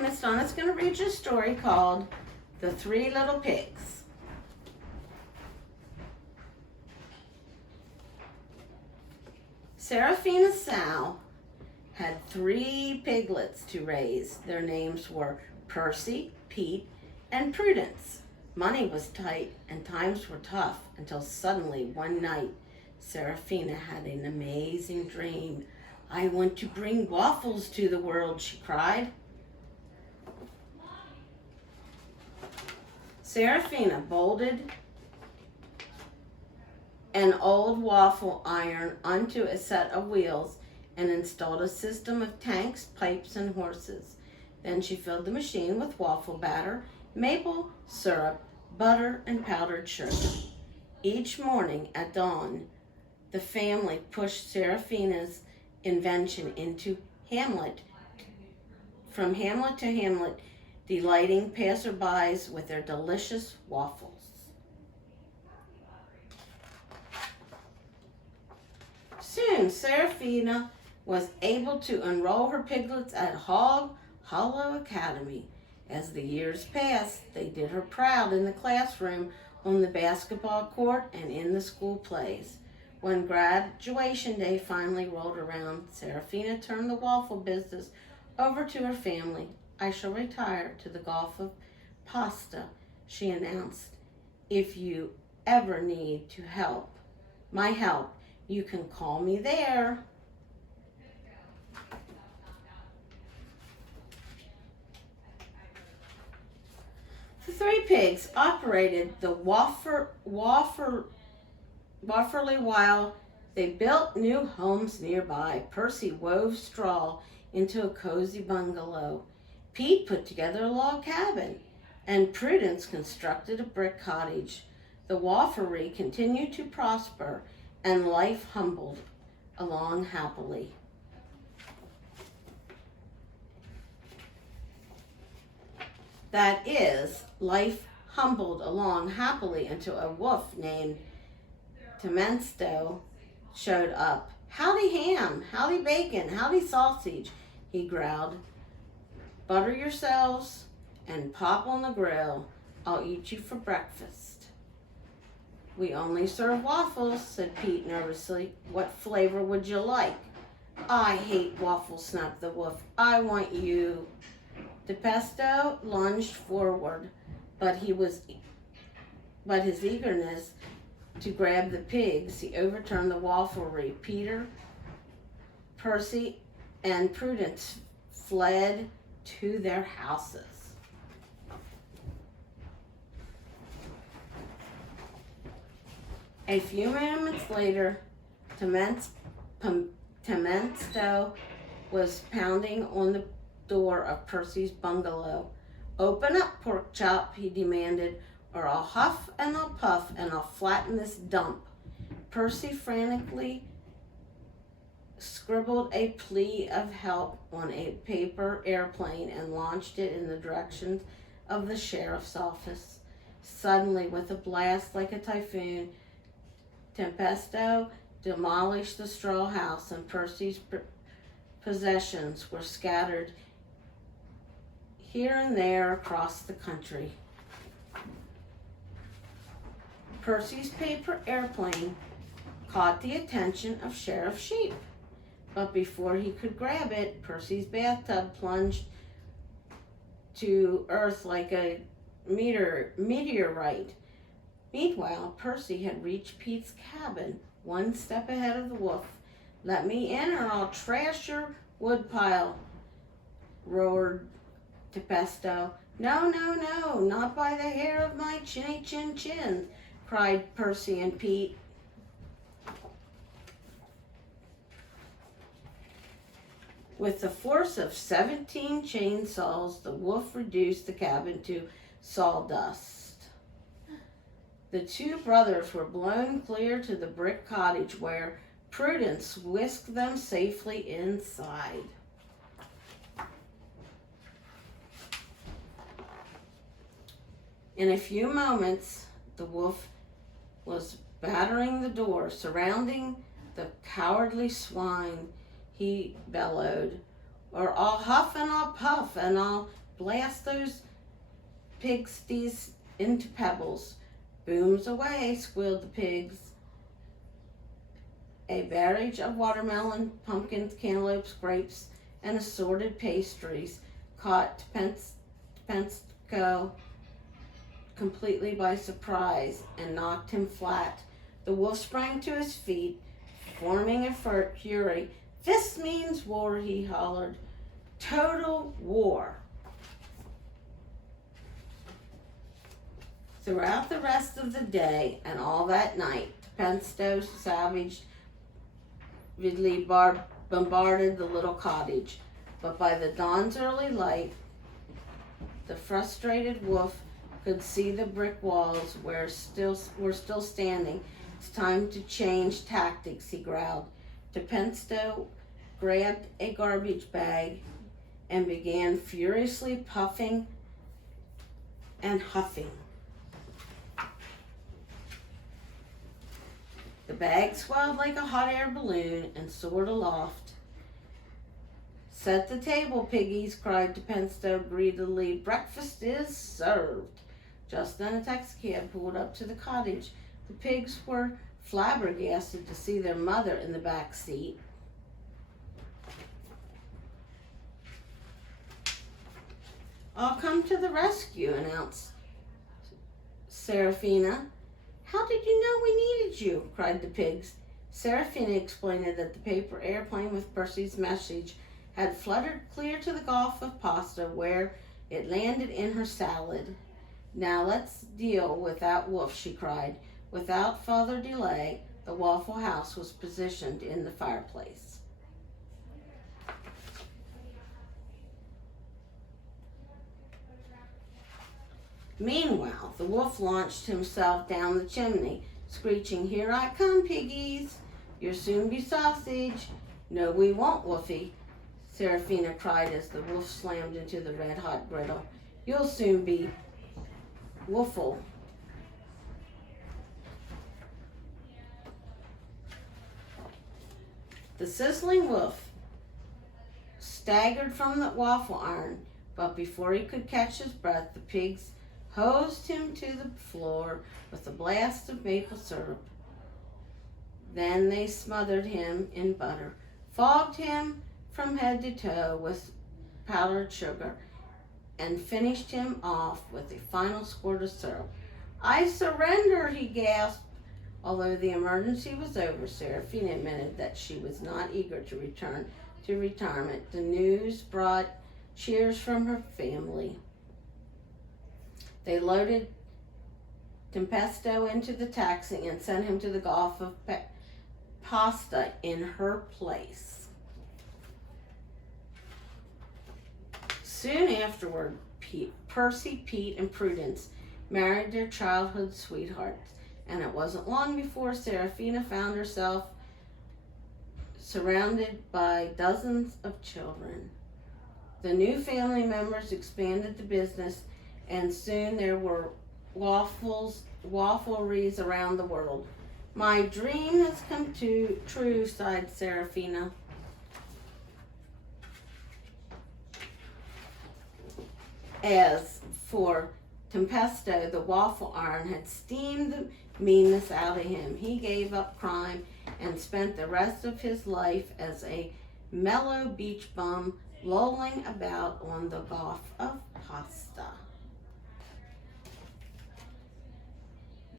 Ms Donna's going to read you a story called The Three Little Pigs. Seraphina Sow had 3 piglets to raise. Their names were Percy, Pete, and Prudence. Money was tight and times were tough until suddenly one night Seraphina had an amazing dream. "I want to bring waffles to the world," she cried. Seraphina bolted an old waffle iron onto a set of wheels and installed a system of tanks, pipes, and horses. Then she filled the machine with waffle batter, maple syrup, butter, and powdered sugar. Each morning at dawn, the family pushed Seraphina's invention into Hamlet, from hamlet to hamlet, delighting passerbys with their delicious waffles. Soon, Seraphina was able to enroll her piglets at Hog Hollow Academy. As the years passed, they did her proud in the classroom, on the basketball court, and in the school plays. When graduation day finally rolled around, Seraphina turned the waffle business over to her family. "I shall retire to the Gulf of Pasta," she announced. "If you ever need my help, you can call me there." The 3 pigs operated the Wafferly while they built new homes nearby. Percy wove straw into a cozy bungalow. Pete put together a log cabin, and Prudence constructed a brick cottage. The Wafferly continued to prosper, and life humbled along happily. That is, life humbled along happily until a wolf named Temensto showed up. "Howdy ham, howdy bacon, howdy sausage," he growled. "Butter yourselves and pop on the grill. I'll eat you for breakfast." "We only serve waffles," said Pete nervously. "What flavor would you like?" "I hate waffles," snapped the wolf. "I want you." Tepesto lunged forward, but his eagerness to grab the pigs, he overturned the wafflery. Peter, Percy, and Prudence fled to their houses. A few moments later, Temensto was pounding on the door of Percy's bungalow. "Open up, pork chop," he demanded, "or I'll huff and I'll puff and I'll flatten this dump." Percy frantically scribbled a plea of help on a paper airplane and launched it in the direction of the sheriff's office. Suddenly, with a blast like a typhoon, Tempesto demolished the straw house, and Percy's possessions were scattered here and there across the country. Percy's paper airplane caught the attention of Sheriff Sheep, but before he could grab it, Percy's bathtub plunged to earth like a meteorite. Meanwhile, Percy had reached Pete's cabin, one step ahead of the wolf. "Let me in or I'll trash your woodpile," roared Tepesto. No, not by the hair of my chinny chin chin," cried Percy and Pete. With the force of 17 chainsaws, the wolf reduced the cabin to sawdust. The 2 brothers were blown clear to the brick cottage, where Prudence whisked them safely inside. In a few moments, the wolf was battering the door, surrounding the cowardly swine. He bellowed, "Or I'll huff and I'll puff and I'll blast those pigsties into pebbles. Booms away, squealed the pigs. A barrage of watermelon, pumpkins, cantaloupes, grapes, and assorted pastries caught Pensko completely by surprise and knocked him flat. The wolf sprang to his feet, forming a fury. "This means war," he hollered. "Total war." Throughout the rest of the day and all that night, Pensto savagely bombarded the little cottage. But by the dawn's early light, the frustrated wolf could see the brick walls were still standing. "It's time to change tactics," he growled. Pensto grabbed a garbage bag and began furiously puffing and huffing. The bag swelled like a hot air balloon and soared aloft. "Set the table, piggies," cried Pensto greedily. "Breakfast is served." Just then a taxicab pulled up to the cottage. The pigs were flabbergasted to see their mother in the back seat. "I'll come to the rescue," announced Serafina. "How did you know we needed you?" cried the pigs. Serafina explained that the paper airplane with Percy's message had fluttered clear to the Gulf of Pasta, where it landed in her salad. "Now let's deal with that wolf," she cried. Without further delay, the Waffle House was positioned in the fireplace. Meanwhile, the wolf launched himself down the chimney, screeching, "Here I come, piggies! You'll soon be sausage." "No, we won't, Wolfie," Serafina cried as the wolf slammed into the red-hot griddle. "You'll soon be woofle." The sizzling wolf staggered from the waffle iron, but before he could catch his breath, the pigs hosed him to the floor with a blast of maple syrup. Then they smothered him in butter, fogged him from head to toe with powdered sugar, and finished him off with a final squirt of syrup. "I surrender," he gasped. Although the emergency was over, Serafina admitted that she was not eager to return to retirement. The news brought cheers from her family. They loaded Tempesto into the taxi and sent him to the Gulf of Pasta in her place. Soon afterward, Percy, Pete, and Prudence married their childhood sweethearts, and it wasn't long before Serafina found herself surrounded by dozens of children. The new family members expanded the business, and soon there were waffleries around the world. "My dream has come true," sighed Serafina. As for Tempesto, the waffle iron had steamed the meanness out of him. He gave up crime and spent the rest of his life as a mellow beach bum, lolling about on the Gulf of Pasta.